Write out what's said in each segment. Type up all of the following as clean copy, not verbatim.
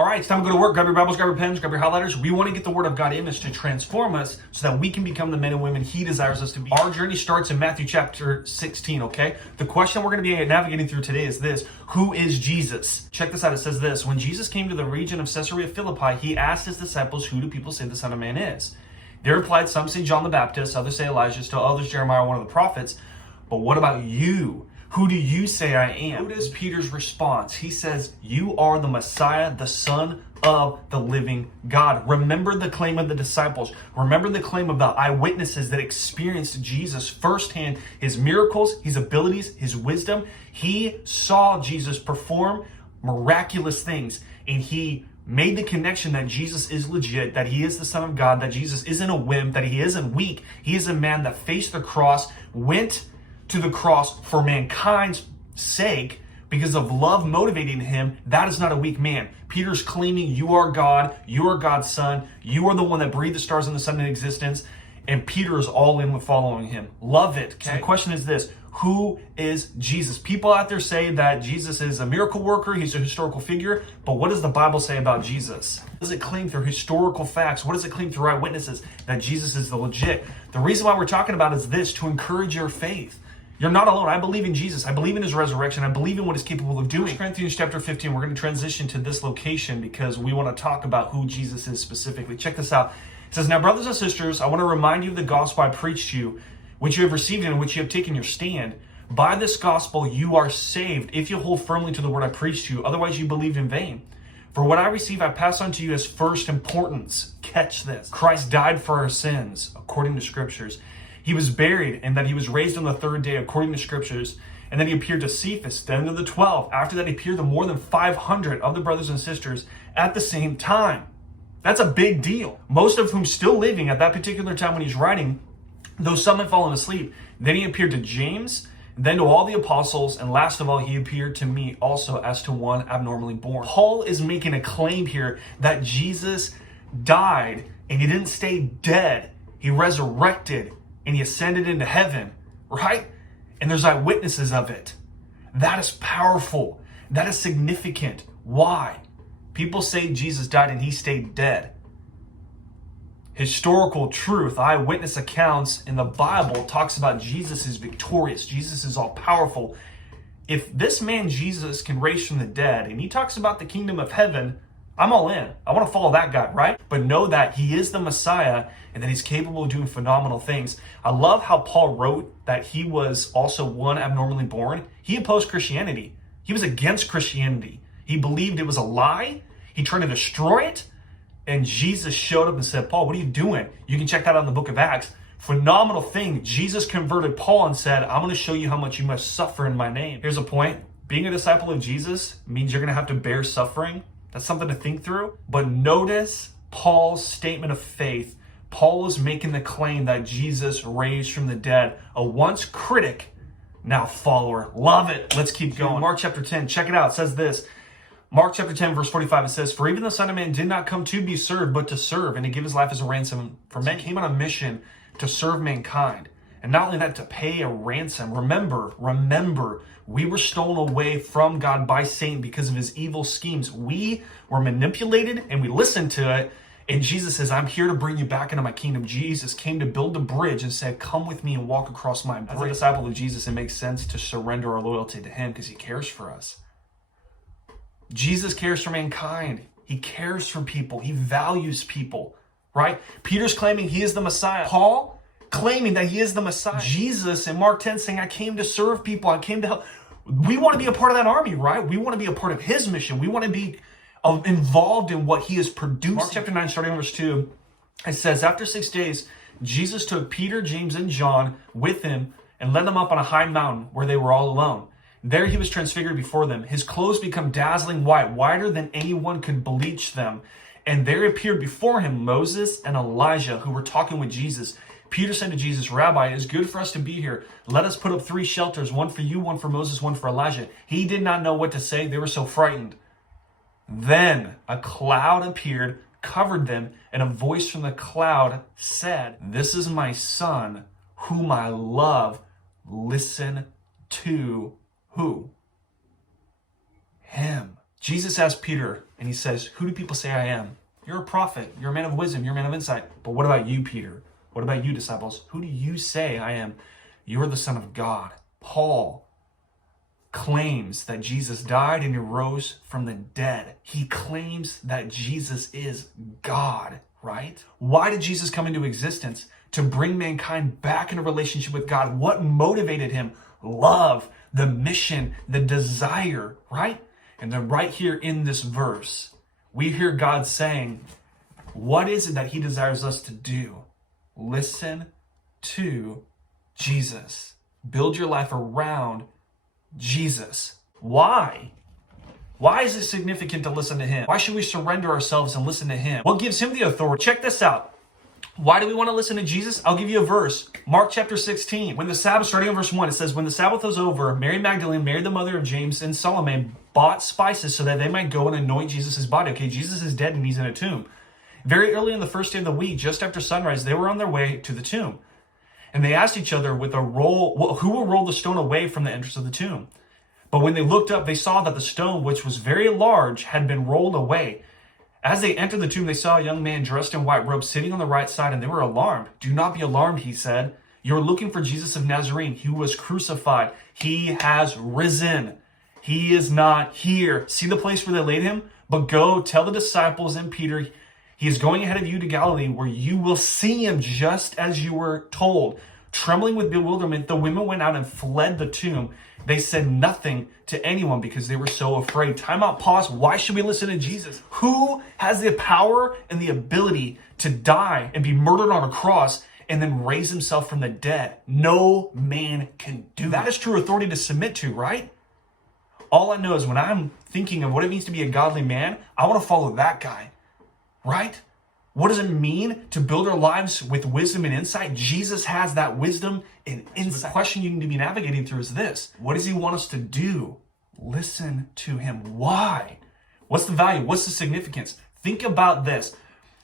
All right, it's time to go to work. Grab your Bibles, grab your pens, grab your highlighters. We want to get the Word of God in us to transform us so that we can become the men and women He desires us to be. Our journey starts in Matthew chapter 16, okay? The question we're going to be navigating through today is this: who is Jesus? Check this out. It says this: when Jesus came to the region of Caesarea Philippi, He asked His disciples, who do people say the Son of Man is? They replied, some say John the Baptist, others say Elijah, still others Jeremiah, one of the prophets. But what about you? Who do you say I am? Notice Peter's response. He says, you are the Messiah, the Son of the living God. Remember the claim of the disciples. Remember the claim of the eyewitnesses that experienced Jesus firsthand, His miracles, His abilities, His wisdom. He saw Jesus perform miraculous things, and he made the connection that Jesus is legit, that He is the Son of God, that Jesus isn't a wimp, that He isn't weak. He is a man that faced the cross, went to the cross for mankind's sake because of love motivating Him. That is not a weak man. Peter's claiming you are God, you are God's Son, you are the one that breathed the stars and the sun into existence, and Peter is all in with following Him. Love it. Okay? So the question is this: who is Jesus? People out there say that Jesus is a miracle worker, He's a historical figure, but what does the Bible say about Jesus? What does it claim through historical facts? What does it claim through eyewitnesses? That Jesus is the legit. The reason why we're talking about is this: to encourage your faith. You're not alone. I believe in Jesus. I believe in His resurrection. I believe in what He's capable of doing. 1 Corinthians chapter 15, we're going to transition to this location because we want to talk about who Jesus is specifically. Check this out. It says, now, brothers and sisters, I want to remind you of the gospel I preached to you, which you have received and in which you have taken your stand. By this gospel you are saved, if you hold firmly to the word I preached to you. Otherwise you believed in vain. For what I received I pass on to you as first importance. Catch this. Christ died for our sins, according to Scriptures. He was buried, and that He was raised on the third day, according to Scriptures. And then He appeared to Cephas, then to the 12. After that He appeared to more than 500 of the brothers and sisters at the same time. That's a big deal. Most of whom still living at that particular time when he's writing, though some had fallen asleep. Then He appeared to James, then to all the apostles, and last of all, He appeared to me also as to one abnormally born. Paul is making a claim here that Jesus died and He didn't stay dead. He resurrected and He ascended into heaven, right? And there's eyewitnesses of it. That is powerful. That is significant. Why? People say Jesus died and He stayed dead. Historical truth, eyewitness accounts in the Bible talks about Jesus is victorious. Jesus is all powerful. If this man Jesus can raise from the dead and He talks about the kingdom of heaven, I'm all in. I want to follow that guy, right? But know that He is the Messiah and that He's capable of doing phenomenal things. I love how Paul wrote that he was also one abnormally born. He opposed Christianity. He was against Christianity. He believed it was a lie. He tried to destroy it. And Jesus showed up and said, Paul, what are you doing? You can check that out in the book of Acts. Phenomenal thing. Jesus converted Paul and said, I'm going to show you how much you must suffer in my name. Here's a point. Being a disciple of Jesus means you're going to have to bear suffering. That's something to think through. But notice Paul's statement of faith. Paul is making the claim that Jesus raised from the dead. A once critic, now follower. Love it. Let's keep going. Mark chapter 10. Check it out. It says this. Mark chapter 10, verse 45, it says, for even the Son of Man did not come to be served, but to serve, and to give His life as a ransom for men. He came on a mission to serve mankind. And not only that, to pay a ransom. Remember, we were stolen away from God by Satan because of his evil schemes. We were manipulated and we listened to it. And Jesus says, I'm here to bring you back into my kingdom. Jesus came to build a bridge and said, come with me and walk across my bridge. As a disciple of Jesus, it makes sense to surrender our loyalty to Him because He cares for us. Jesus cares for mankind. He cares for people. He values people, right? Peter's claiming he is the Messiah. Paul claiming that he is the Messiah. Jesus in Mark 10 saying, I came to serve people. I came to help. We want to be a part of that army, right? We want to be a part of His mission. We want to be involved in what He is producing. Mark chapter 9, starting in verse 2, it says, after 6 days, Jesus took Peter, James, and John with Him and led them up on a high mountain where they were all alone. There He was transfigured before them. His clothes become dazzling white, whiter than anyone could bleach them. And there appeared before Him Moses and Elijah, who were talking with Jesus. Peter said to Jesus, Rabbi, it is good for us to be here. Let us put up 3 shelters, one for you, one for Moses, one for Elijah. He did not know what to say. They were so frightened. Then a cloud appeared, covered them, and a voice from the cloud said, this is my Son, whom I love. Listen to who? Him. Jesus asked Peter, and he says, who do people say I am? You're a prophet. You're a man of wisdom. You're a man of insight. But what about you, Peter? What about you, disciples? Who do you say I am? You're the Son of God. Paul claims that Jesus died and he rose from the dead. He claims that Jesus is God, right? Why did Jesus come into existence? To bring mankind back in a relationship with God. What motivated him? Love, the mission, the desire, right? And then right here in this verse, we hear God saying, what is it that he desires us to do? Listen to Jesus. Build your life around Jesus. Why? Why is it significant to listen to him? Why should we surrender ourselves and listen to him? What gives him the authority? Check this out. Why do we want to listen to Jesus? I'll give you a verse. Mark chapter 16. When the Sabbath, starting on verse 1, it says, when the Sabbath was over, Mary Magdalene, Mary the mother of James, and Salome bought spices so that they might go and anoint Jesus' body. Okay, Jesus is dead and he's in a tomb. Very early in the first day of the week, just after sunrise, they were on their way to the tomb. And they asked each other with a roll, who will roll the stone away from the entrance of the tomb? But when they looked up, they saw that the stone, which was very large, had been rolled away. As they entered the tomb, they saw a young man dressed in white robes sitting on the right side, and they were alarmed. Do not be alarmed, he said. You're looking for Jesus of Nazarene, who was crucified. He has risen. He is not here. See the place where they laid him? But go tell the disciples and Peter, he is going ahead of you to Galilee, where you will see him just as you were told. Trembling with bewilderment, the women went out and fled the tomb. They said nothing to anyone because they were so afraid. Time out, pause. Why should we listen to Jesus? Who has the power and the ability to die and be murdered on a cross and then raise himself from the dead? No man can do that. That is true authority to submit to, right? All I know is when I'm thinking of what it means to be a godly man, I want to follow that guy, right? What does it mean to build our lives with wisdom and insight? Jesus has that wisdom and insight. So the question you need to be navigating through is this. What does he want us to do? Listen to him. Why? What's the value? What's the significance? Think about this.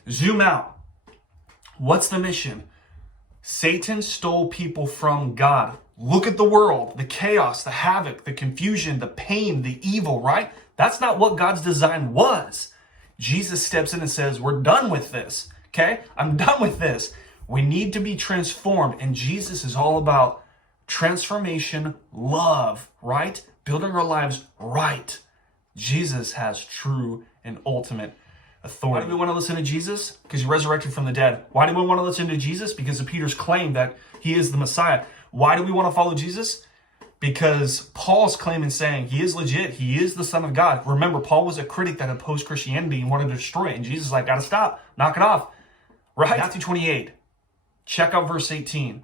Zoom out. What's the mission? Satan stole people from God. Look at the world, the chaos, the havoc, the confusion, the pain, the evil, right? That's not what God's design was. Jesus steps in and says, we're done with this, okay? I'm done with this. We need to be transformed. And Jesus is all about transformation, love, right? Building our lives right. Jesus has true and ultimate authority. Why do we want to listen to Jesus? Because he resurrected from the dead. Why do we want to listen to Jesus? Because of Peter's claim that he is the Messiah. Why do we want to follow Jesus? Because Paul's claiming saying he is legit. He is the Son of God. Remember, Paul was a critic that opposed Christianity and wanted to destroy it. And Jesus is like, gotta stop. Knock it off. Right? Matthew 28. Check out verse 18.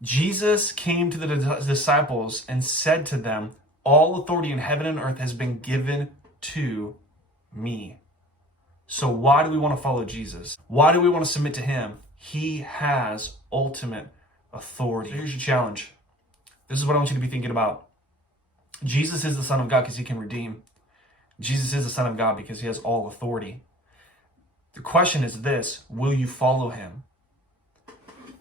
Jesus came to the disciples and said to them, all authority in heaven and earth has been given to me. So why do we want to follow Jesus? Why do we want to submit to him? He has ultimate authority. So here's your challenge. This is what I want you to be thinking about. Jesus is the Son of God because he can redeem. Jesus is the Son of God because he has all authority. The question is this, will you follow him?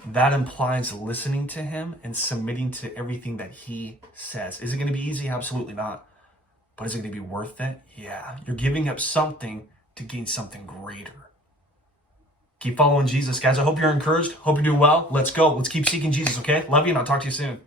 That implies listening to him and submitting to everything that he says. Is it going to be easy? Absolutely not. But is it going to be worth it? Yeah. You're giving up something to gain something greater. Keep following Jesus, guys. I hope you're encouraged. Hope you're doing well. Let's go. Let's keep seeking Jesus, okay? Love you, and I'll talk to you soon.